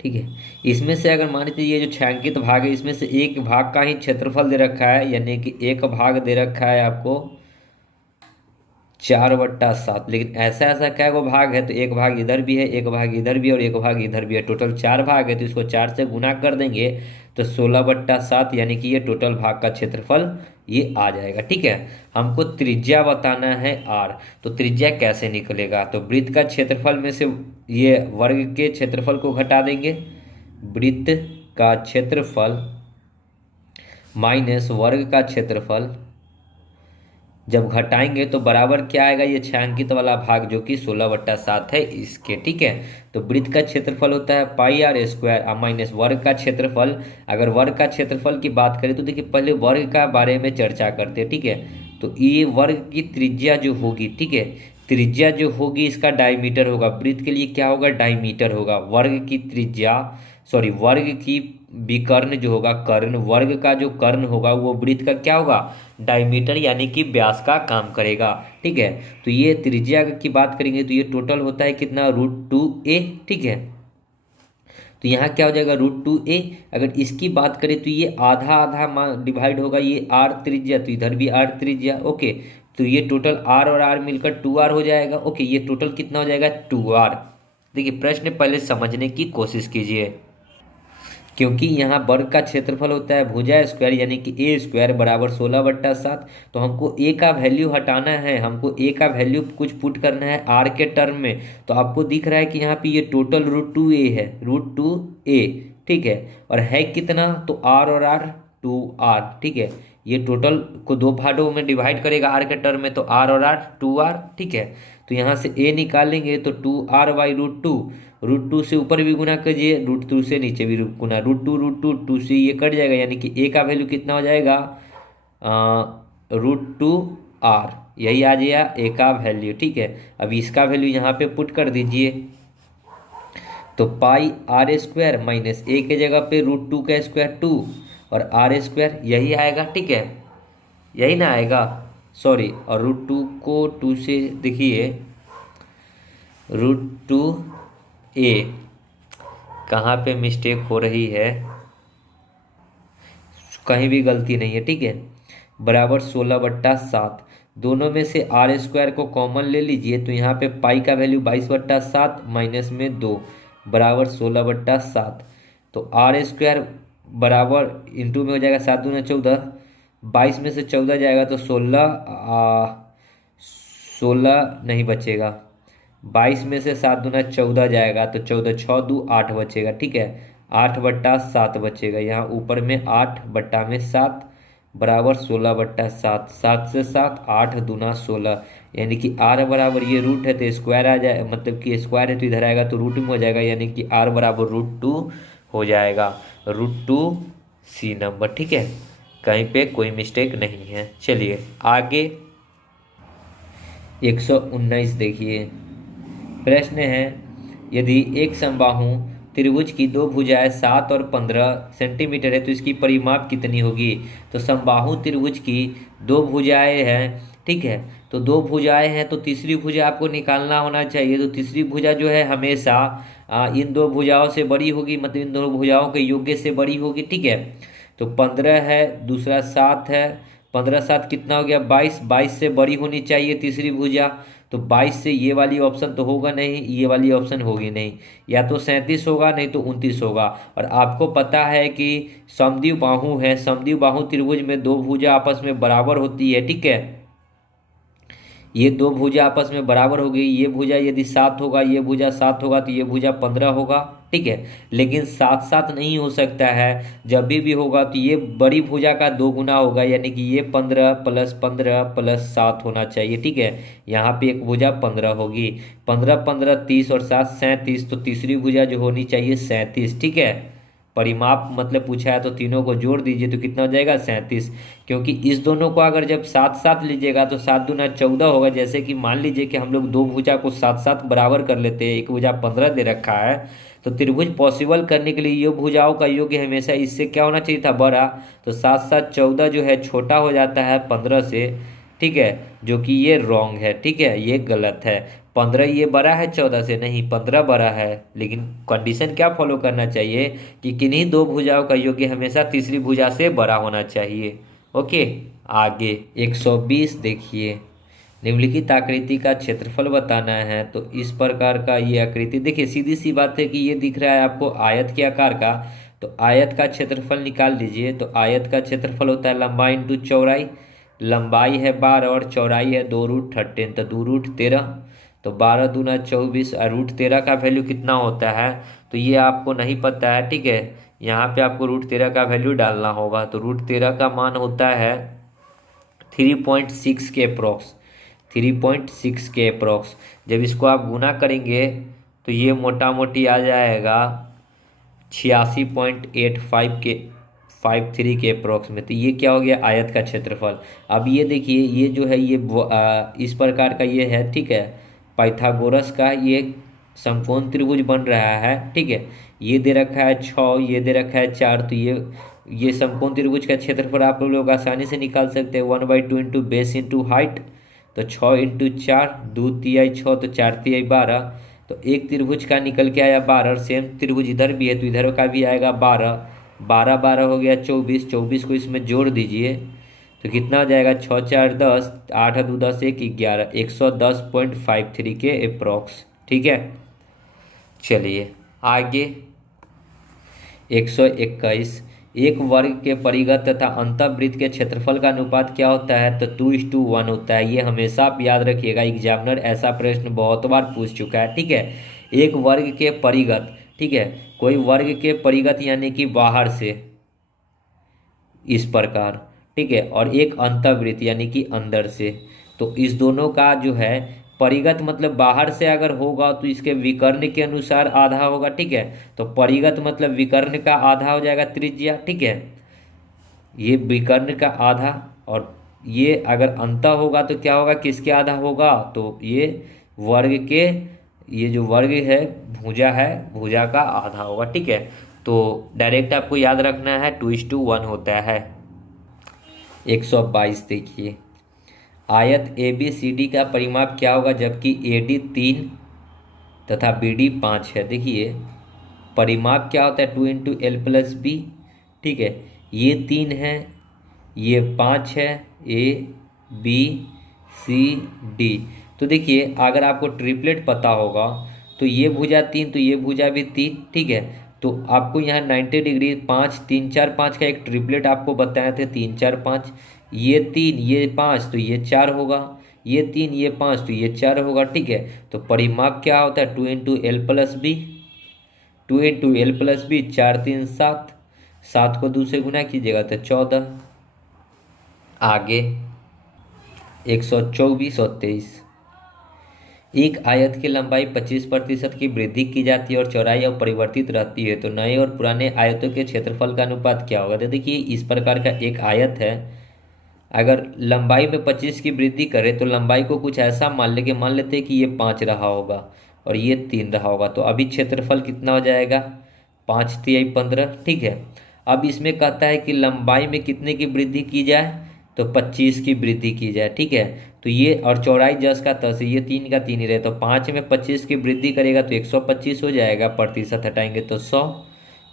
ठीक है, इसमें से अगर मान लीजिए ये जो छायांकित भाग है इसमें से एक भाग का ही क्षेत्रफल दे रखा है, यानी कि एक भाग दे रखा है आपको 4/7। लेकिन ऐसा ऐसा क्या वो भाग है, तो एक भाग इधर भी है, एक भाग इधर भी है और एक भाग इधर भी है। टोटल 4 भाग है, तो इसको 4 से गुना कर देंगे तो 16/7, यानी कि ये टोटल भाग का क्षेत्रफल ये आ जाएगा। ठीक है, हमको त्रिज्या बताना है r। तो त्रिज्या कैसे निकलेगा, तो वृत्त का क्षेत्रफल में से ये वर्ग के क्षेत्रफल को घटा देंगे। वृत्त का क्षेत्रफल माइनस वर्ग का क्षेत्रफल जब घटाएंगे तो बराबर क्या आएगा, ये छायांकित वाला भाग जो कि 16/7 है इसके। ठीक है, तो वृत्त का क्षेत्रफल होता है πr² माइनस वर्ग का क्षेत्रफल। अगर वर्ग का क्षेत्रफल की बात करें तो देखिए पहले वर्ग का बारे में चर्चा करते हैं। ठीक है, तो ये वर्ग की त्रिज्या जो होगी, ठीक है, त्रिज्या जो होगी इसका डायमीटर होगा। वृत्त के लिए क्या होगा, डायमीटर होगा। वर्ग की त्रिज्या, सॉरी, वर्ग की विकर्ण जो होगा, कर्ण, वर्ग का जो कर्ण होगा वो वृत्त का क्या होगा, डायमीटर, यानी कि व्यास का काम करेगा। ठीक है, तो ये त्रिज्या की बात करेंगे तो ये टोटल होता है कितना, √2a। ठीक है, तो यहाँ क्या हो जाएगा, √2a। अगर इसकी बात करें तो ये आधा आधा डिवाइड होगा, ये r त्रिज्या तो इधर भी r त्रिज्या। ओके, तो ये टोटल r और r मिलकर 2r हो जाएगा। ओके, ये टोटल कितना हो जाएगा, 2r। देखिए प्रश्न पहले समझने की कोशिश कीजिए, क्योंकि यहाँ वर्ग का क्षेत्रफल होता है भुजा स्क्वायर, यानी कि a² बराबर 16/7। तो हमको a का वैल्यू हटाना है, हमको a का वैल्यू कुछ पुट करना है r के टर्म में। तो आपको दिख रहा है कि यहाँ पे ये टोटल √2a है, √2a। ठीक है, और है कितना, तो r और r 2r। ठीक है, ये टोटल को दो भागों में डिवाइड करेगा r के टर्म में, तो r और r 2r। ठीक है, तो यहाँ से a निकालेंगे तो 2r/√2। √2 से ऊपर भी गुना कीजिए, √2 से नीचे भी गुना, √2 से ये कट जाएगा, यानी कि a का वैल्यू कितना हो जाएगा, √2r। यही आ जाएगा a का वैल्यू। ठीक है, अब इसका वैल्यू यहाँ पे पुट कर दीजिए, तो πr² माइनस a के जगह पे √2 का स्क्वायर 2 और r², यही आएगा। ठीक है, यही ना आएगा, सॉरी, और √2 को 2 से देखिए, √2a कहाँ पे मिस्टेक हो रही है, कहीं भी गलती नहीं है। ठीक है, बराबर 16/7। दोनों में से r² को कॉमन ले लीजिए, तो यहाँ पे पाई का वैल्यू 22/7 माइनस में 2 बराबर 16/7। तो r² बराबर इंटू में हो जाएगा 7 दूना 14, 22 में से 14 जाएगा तो 16 नहीं बचेगा। 22 में से 7 दूना 14 जाएगा तो 14, 6 दू 8 बचेगा। ठीक है, 8/7 बचेगा। यहाँ ऊपर में 8/7 बराबर 16/7, 7 से 7, 8 दूना 16, यानी कि r बराबर ये रूट है तो स्क्वायर आ जाए, मतलब कि स्क्वायर है तो इधर आएगा तो रूट में हो जाएगा, यानी कि r बराबर √2 हो जाएगा, √2 सी नंबर। ठीक है, कहीं पे कोई मिस्टेक नहीं है। चलिए आगे 119 देखिए, प्रश्न है यदि एक समबाहु त्रिभुज की दो भुजाएं 7 और 15 सेंटीमीटर है तो इसकी परिमाप कितनी होगी। तो समबाहु त्रिभुज की दो भुजाएं हैं, ठीक है, तो दो भुजाएं हैं तो तीसरी भुजा आपको निकालना होना चाहिए। तो तीसरी भुजा जो है हमेशा इन दो भुजाओं से बड़ी होगी, मतलब इन दोनों भुजाओं के योग से बड़ी होगी। ठीक है, तो 15 है, दूसरा 7 है, 15 7 कितना हो गया 22, 22 से बड़ी होनी चाहिए तीसरी भुजा। तो 22 से ये वाली ऑप्शन तो होगा नहीं, ये वाली ऑप्शन होगी नहीं, या तो 37 होगा नहीं तो 29 होगा। और आपको पता है कि समद्विबाहु बाहु है, समद्विबाहु बाहु त्रिभुज में दो भुजा आपस में बराबर होती है। ठीक है, ये दो भुजा आपस में बराबर होगी, ये भुजा यदि 7 होगा, ये भुजा 7 होगा तो ये भुजा 15 होगा। ठीक है, लेकिन 7 7 नहीं हो सकता है, जब भी होगा तो ये बड़ी भुजा का 2 गुना होगा, यानी कि ये 15 + 15 + 7 होना चाहिए। ठीक है, यहाँ पे एक भुजा 15 होगी, 15 15 30 और 7 37, तो तीसरी भुजा जो होनी चाहिए 37। ठीक है, परिमाप मतलब पूछा है तो तीनों को जोड़ दीजिए तो कितना हो जाएगा 37, क्योंकि इस दोनों को अगर जब 7 7 लीजिएगा तो 7 दूना 14 होगा। जैसे कि मान लीजिए कि हम लोग दो भुजा को 7 7 बराबर कर लेते हैं, एक भुजा 15 दे रखा है, तो त्रिभुज पॉसिबल करने के लिए ये भुजाओं का योग हमेशा इससे क्या होना चाहिए था, बड़ा। तो 7 7 14 जो है छोटा हो जाता है 15 से। ठीक है, जो कि ये रॉन्ग है, ठीक है, ये गलत है। 15 ये बड़ा है 14 से, नहीं 15 बड़ा है, लेकिन कंडीशन क्या फॉलो करना चाहिए कि किन्हीं दो भुजाओं का योग हमेशा तीसरी भुजा से बड़ा होना चाहिए। ओके, आगे 120 देखिए, निम्नलिखित आकृति का क्षेत्रफल बताना है। तो इस प्रकार का ये आकृति देखिए, सीधी सी बात है कि ये दिख रहा है आपको आयत के आकार का, तो आयत का क्षेत्रफल निकाल लीजिए। तो आयत का क्षेत्रफल होता है लंबाई इंटू चौड़ाई, लंबाई है 12 और चौड़ाई है 2√13, तो 2√13, तो 12 दूना 24 और √13 का वैल्यू कितना होता है तो ये आपको नहीं पता है। ठीक है, यहाँ पे आपको √13 का वैल्यू डालना होगा, तो √13 का मान होता है 3.6 के अप्रॉक्स, 3.6 के अप्रॉक्स। जब इसको आप गुना करेंगे तो ये मोटा मोटी आ जाएगा 86.85 के 53 के अप्रॉक्स में। तो ये क्या हो गया आयत का क्षेत्रफल। अब ये देखिए, ये जो है ये इस प्रकार का ये है, ठीक है, पाइथागोरस का ये समकोण त्रिभुज बन रहा है। ठीक है, ये दे रखा है 6, ये दे रखा है 4, तो ये समकोण त्रिभुज का क्षेत्रफल आप लोग आसानी से निकाल सकते हैं, 1/2 इंटू बेस इंटू हाइट, तो 6 इंटू 4, 2 तिहाई 6, तो 4 तिहाई 12, तो एक त्रिभुज का निकल के आया 12, और सेम त्रिभुज इधर भी है तो इधर का भी आएगा 12, 12 12 हो गया 24, 24 को इसमें जोड़ दीजिए तो कितना हो जाएगा 6 4 10, 8 2 10 1 11, 110.53 के अप्रॉक्स। ठीक है, चलिए आगे 121, एक वर्ग के परिघ तथा अंतःवृत्त के क्षेत्रफल का अनुपात क्या होता है तो 2:1 होता है। ये हमेशा आप याद रखिएगा, एग्जामिनर ऐसा प्रश्न बहुत बार पूछ चुका है। ठीक है, एक वर्ग के परिघ, ठीक है, कोई वर्ग के परिघ यानी कि बाहर से इस प्रकार, ठीक है, और एक अंतःवृत्त यानी कि अंदर से, तो इस दोनों का जो है परिगत मतलब बाहर से अगर होगा तो इसके विकर्ण के अनुसार आधा होगा। ठीक है, तो परिगत मतलब विकर्ण का आधा हो जाएगा त्रिज्या। ठीक है, ये विकर्ण का आधा, और ये अगर अंत होगा तो क्या होगा, किसके आधा होगा, तो ये वर्ग के, ये जो वर्ग है भुजा है, भुजा का आधा होगा। ठीक है, तो डायरेक्ट आपको याद रखना है 2:1 होता है। 122 देखिए, आयत ABCD का परिमाप क्या होगा जबकि AD 3 तथा BD 5 है। देखिए परिमाप क्या होता है 2 इंटू L प्लस बी। ठीक है, ये 3 है, ये 5 है, ABCD। तो देखिए अगर आपको ट्रिपलेट पता होगा तो ये भुजा 3 तो ये भुजा भी 3। ठीक है, तो आपको यहाँ 90 डिग्री 5 3 4 5 का एक ट्रिपलेट आपको बताए थे, 3 4 5, ये 3 ये 5 तो ये 4 होगा, ये 3 ये 5 तो ये 4 होगा। ठीक है, तो परिमाप क्या होता है 2 into L plus B, 2 into L plus B, 4 3 7, 7 को 2 से गुना कीजिएगा तो 14। आगे 124 और 23। एक आयत की लंबाई 25% की वृद्धि की जाती है और चौड़ाई अपरिवर्तित रहती है, तो नए और पुराने आयतों के क्षेत्रफल का अनुपात क्या होगा। तो देखिए इस प्रकार का एक आयत है, अगर लंबाई में 25 की वृद्धि करें तो लंबाई को कुछ ऐसा मान लेते हैं कि ये 5 रहा होगा और ये 3 रहा होगा, तो अभी क्षेत्रफल कितना हो जाएगा, 5 तिहाई 15। ठीक है, अब इसमें कहता है कि लंबाई में कितने की वृद्धि की जाए, तो 25 की वृद्धि की जाए। ठीक है, तो ये और चौड़ाई जस का तस, ये 3 का 3 ही रहे, तो 5 में 25 की वृद्धि करेगा तो 125 हो जाएगा, प्रतिशत हटाएंगे तो 100,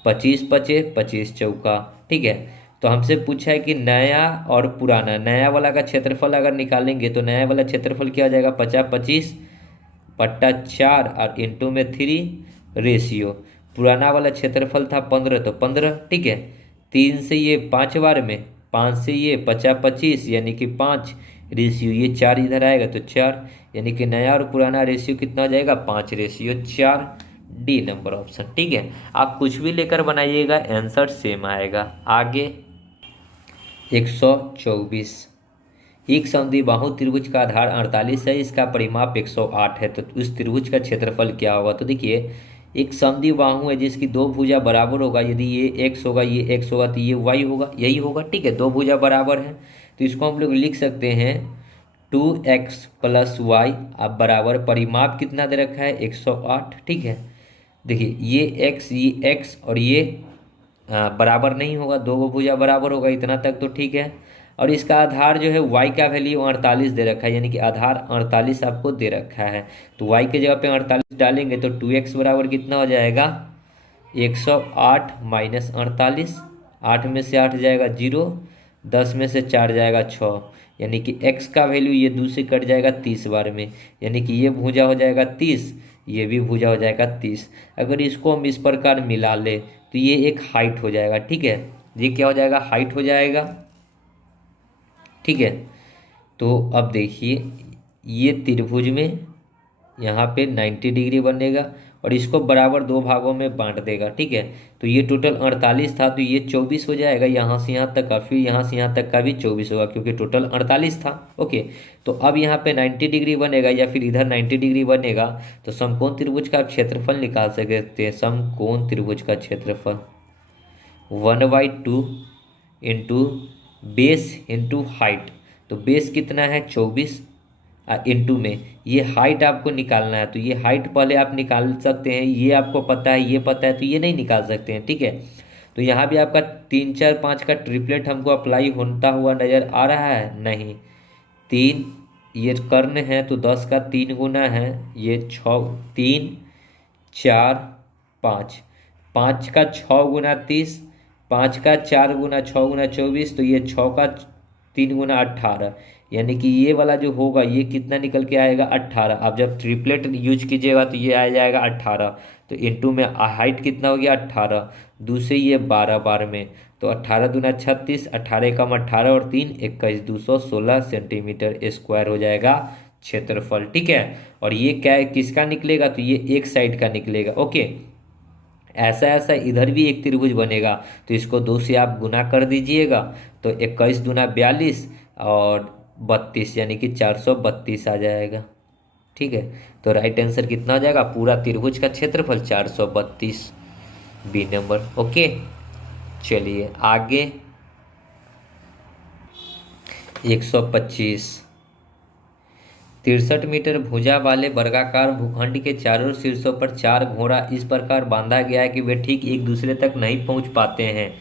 25 बचे 25 चौका। ठीक है, तो हमसे पूछा है कि नया और पुराना, नया वाला का क्षेत्रफल अगर निकालेंगे तो नया वाला क्षेत्रफल क्या हो जाएगा, 50 25 बट्टा 4 और इंटू में 3 रेशियो। पुराना वाला क्षेत्रफल था 15 तो 15। ठीक है, 3 से ये 5 बार में, 5 से ये 50 25 यानी कि 5 रेशियो, ये 4 इधर आएगा तो 4, यानी कि नया और पुराना रेशियो कितना हो जाएगा, 5 रेशियो 4। D number option. ठीक है, आप कुछ भी लेकर बनाइएगा आंसर सेम आएगा। आगे 124। एक समद्विबाहु त्रिभुज का आधार 48 है, इसका परिमाप 108 है, तो उस त्रिभुज का क्षेत्रफल क्या होगा। तो देखिए एक समद्विबाहु है जिसकी दो भुजा बराबर होगा, यदि ये एक्स होगा ये एक्स होगा तो ये वाई होगा, यही होगा। ठीक है, दो भुजा बराबर है तो इसको हम लोग लिख सकते हैं 2x प्लस वाई, अब बराबर परिमाप कितना दे रखा है 108। ठीक है, देखिए ये x और ये बराबर नहीं होगा, दो गो भुजा बराबर होगा, इतना तक तो ठीक है। और इसका आधार जो है y का वैल्यू 48 दे रखा है, यानी कि आधार 48 आपको दे रखा है, तो y के जगह पे 48 डालेंगे तो 2x बराबर कितना हो जाएगा 108 माइनस 48, 8 में से 8 जाएगा 0, 10 में से 4 जाएगा 6, यानी कि x का वैल्यू ये 2 से कट जाएगा 30 बार में, यानी कि ये भुजा हो जाएगा 30, ये भी भुजा हो जाएगा 30। अगर इसको हम इस प्रकार मिला ले तो ये एक हाइट हो जाएगा। ठीक है, ये क्या हो जाएगा, हाइट हो जाएगा। ठीक है, तो अब देखिए ये त्रिभुज में यहाँ पे 90 डिग्री बनेगा और इसको बराबर दो भागों में बांट देगा। ठीक है, तो ये टोटल 48 था तो ये 24 हो जाएगा, यहाँ से यहाँ तक का, फिर यहाँ से यहाँ तक का भी 24 होगा क्योंकि टोटल 48 था। ओके, तो अब यहाँ पे 90 डिग्री बनेगा या फिर इधर 90 डिग्री बनेगा, तो समकोण त्रिभुज का क्षेत्रफल निकाल सकते हैं। समकोण त्रिभुज का क्षेत्रफल 1/2 इंटू बेस इंटू हाइट, तो बेस कितना है 24 इंटू में ये हाइट आपको निकालना है, तो ये हाइट पहले आप निकाल सकते हैं, ये आपको पता है ये पता है, तो ये नहीं निकाल सकते हैं। ठीक है, तो यहाँ भी आपका 3 4 5 का ट्रिपलेट हमको अप्लाई होता हुआ नज़र आ रहा है, नहीं 3 ये कर्ण है तो 10 का 3 गुना है, ये 6 3 4 5, 5 का 6 गुना 30, 5 का 4 गुना 6 गुना 24, तो ये 6 का 3 गुना 18, यानी कि ये वाला जो होगा ये कितना निकल के आएगा 18। अब जब ट्रिपलेट यूज कीजिएगा तो ये आ जाएगा 18, तो इंटू में हाइट कितना हो गया 18, दूसरे ये 12 बार में, तो 18 दूना 36, 18 कम 18 और 3 21, 216 सेंटीमीटर स्क्वायर हो जाएगा क्षेत्रफल। ठीक है, और ये क्या है किसका निकलेगा, तो ये एक साइड का निकलेगा। ओके, ऐसा ऐसा इधर भी एक त्रिभुज बनेगा, तो इसको 2 से आप गुना कर दीजिएगा, तो 21 दूना 42 और 32 यानी कि 432 आ जाएगा। ठीक है, तो राइट आंसर कितना हो जाएगा, पूरा त्रिभुज का क्षेत्रफल 432, बी नंबर। ओके, चलिए आगे 125। 63 मीटर भुजा वाले वर्गाकार भूखंड के चारों शीर्षों पर 4 घोड़ा इस प्रकार बांधा गया है कि वे ठीक एक दूसरे तक नहीं पहुंच पाते हैं,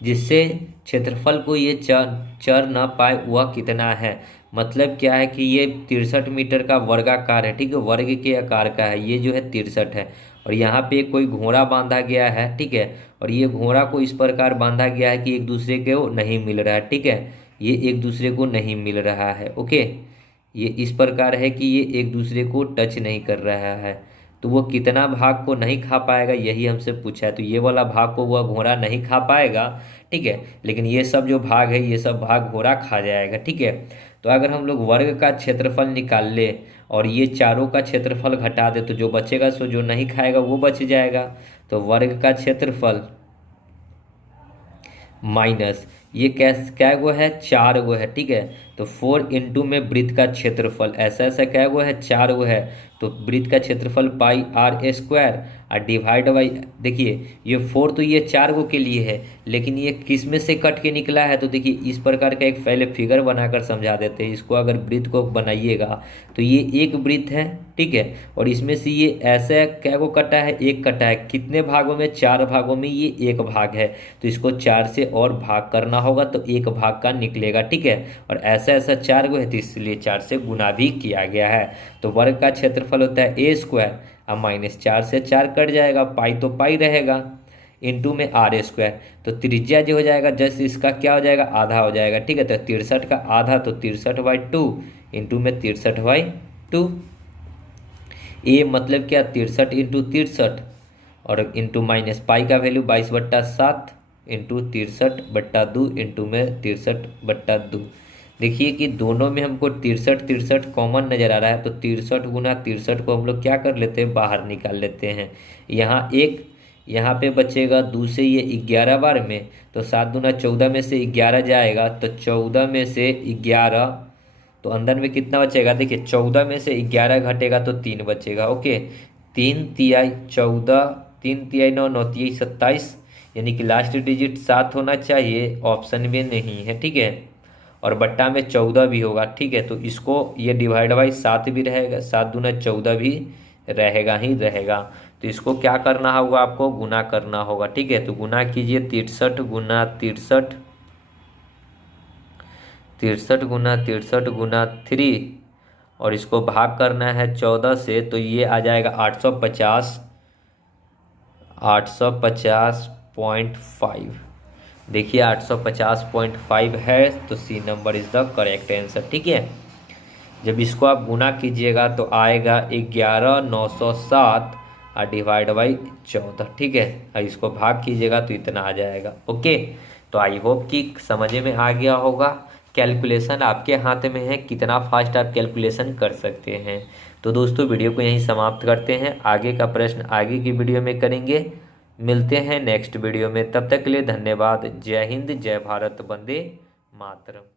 जिससे क्षेत्रफल को ये चर न पाए वह कितना है। मतलब क्या है कि ये 63 मीटर का वर्गाकार है। ठीक है, वर्ग के आकार का है, ये जो है 63 है और यहाँ पे कोई घोड़ा बांधा गया है। ठीक है, और ये घोड़ा को इस प्रकार बांधा गया है कि एक दूसरे को नहीं मिल रहा है। ठीक है, ये एक दूसरे को नहीं मिल रहा है। ओके, ये इस प्रकार है कि ये एक दूसरे को टच नहीं कर रहा है, तो वो कितना भाग को नहीं खा पाएगा यही हमसे पूछा है। तो ये वाला भाग को वह घोड़ा नहीं खा पाएगा। ठीक है, लेकिन ये सब जो भाग है ये सब भाग घोड़ा खा जाएगा। ठीक है, तो अगर हम लोग वर्ग का क्षेत्रफल निकाल ले और ये चारों का क्षेत्रफल घटा दे तो जो बचेगा सो जो नहीं खाएगा वो बच जाएगा। तो वर्ग का क्षेत्रफल माइनस ये क्या गो है, 4 गो है, ठीक है। तो 4 इंटू में वृत्त का क्षेत्रफल, ऐसा ऐसा क्या गो है, 4 गो है। तो वृत्त का क्षेत्रफल पाई आर स्क्वायर और डिवाइड बाई, देखिए ये 4 तो ये 4 गो के लिए है, लेकिन ये किस में से कट के निकला है, तो देखिए इस प्रकार का एक पहले फिगर बनाकर समझा देते हैं इसको। अगर वृत्त को बनाइएगा तो ये एक वृत्त है, ठीक है, और इसमें से ये ऐसा क्या को कटा है, एक कटा है। कितने भागों में, 4 भागों में, ये एक भाग है। तो इसको 4 से और भाग करना होगा तो एक भाग का निकलेगा, ठीक है। और ऐसा ऐसा 4 गो है तो इसलिए 4 से गुना भी किया गया है। तो वर्ग का क्षेत्रफल होता है ए स्क्वायर, अब -4 से 4 कट जाएगा, पाई तो पाई रहेगा, इंटू में आर स्क्वायर। तो त्रिज्या जो हो जाएगा जस्ट इसका क्या हो जाएगा, आधा हो जाएगा, ठीक है। तो 63 का आधा तो 63/2 इंटू में 63/2। ए मतलब क्या, 63 इंटू 63, और इंटू माइनस पाई का वैल्यू 22/7 इंटू 63/2 इंटू में 63/2। देखिए कि दोनों में हमको 63 कॉमन नज़र आ रहा है, तो 63 गुना 63 को हम लोग क्या कर लेते हैं, बाहर निकाल लेते हैं। यहाँ एक, यहाँ पे बचेगा 2 से ये 11 बार में, तो 7 दूना 14 में से 11 जाएगा, तो 14 में से 11, तो अंदर में कितना बचेगा, देखिए 14 में से 11 घटेगा तो 3 बचेगा, ओके। 3 तिहाई 14, 3 तिहाई 9, 9 तिहाई 27, यानी कि लास्ट डिजिट 7 होना चाहिए, ऑप्शन में नहीं है, ठीक है। और बट्टा में 14 भी होगा, ठीक है। तो इसको ये डिवाइड बाई 7 भी रहेगा, 7 दूना 14 भी रहेगा ही रहेगा। तो इसको क्या करना होगा, आपको गुना करना होगा, ठीक है। तो गुना कीजिए, 63 गुना 63, 63 गुना 63 गुना 3, और इसको भाग करना है 14 से, तो ये आ जाएगा 850, 850.5। देखिए 850.5 है, तो C number is the correct answer, ठीक है। जब इसको आप गुना कीजिएगा तो आएगा 11,907 और डिवाइड बाई 14, ठीक है। और इसको भाग कीजिएगा तो इतना आ जाएगा, ओके। तो आई होप कि समझ में आ गया होगा। कैलकुलेशन आपके हाथ में है, कितना फास्ट आप कैलकुलेशन कर सकते हैं। तो दोस्तों वीडियो को यहीं समाप्त करते हैं, आगे का प्रश्न आगे की वीडियो में करेंगे। मिलते हैं नेक्स्ट वीडियो में, तब तक के लिए धन्यवाद। जय हिंद, जय भारत, वंदे मातरम।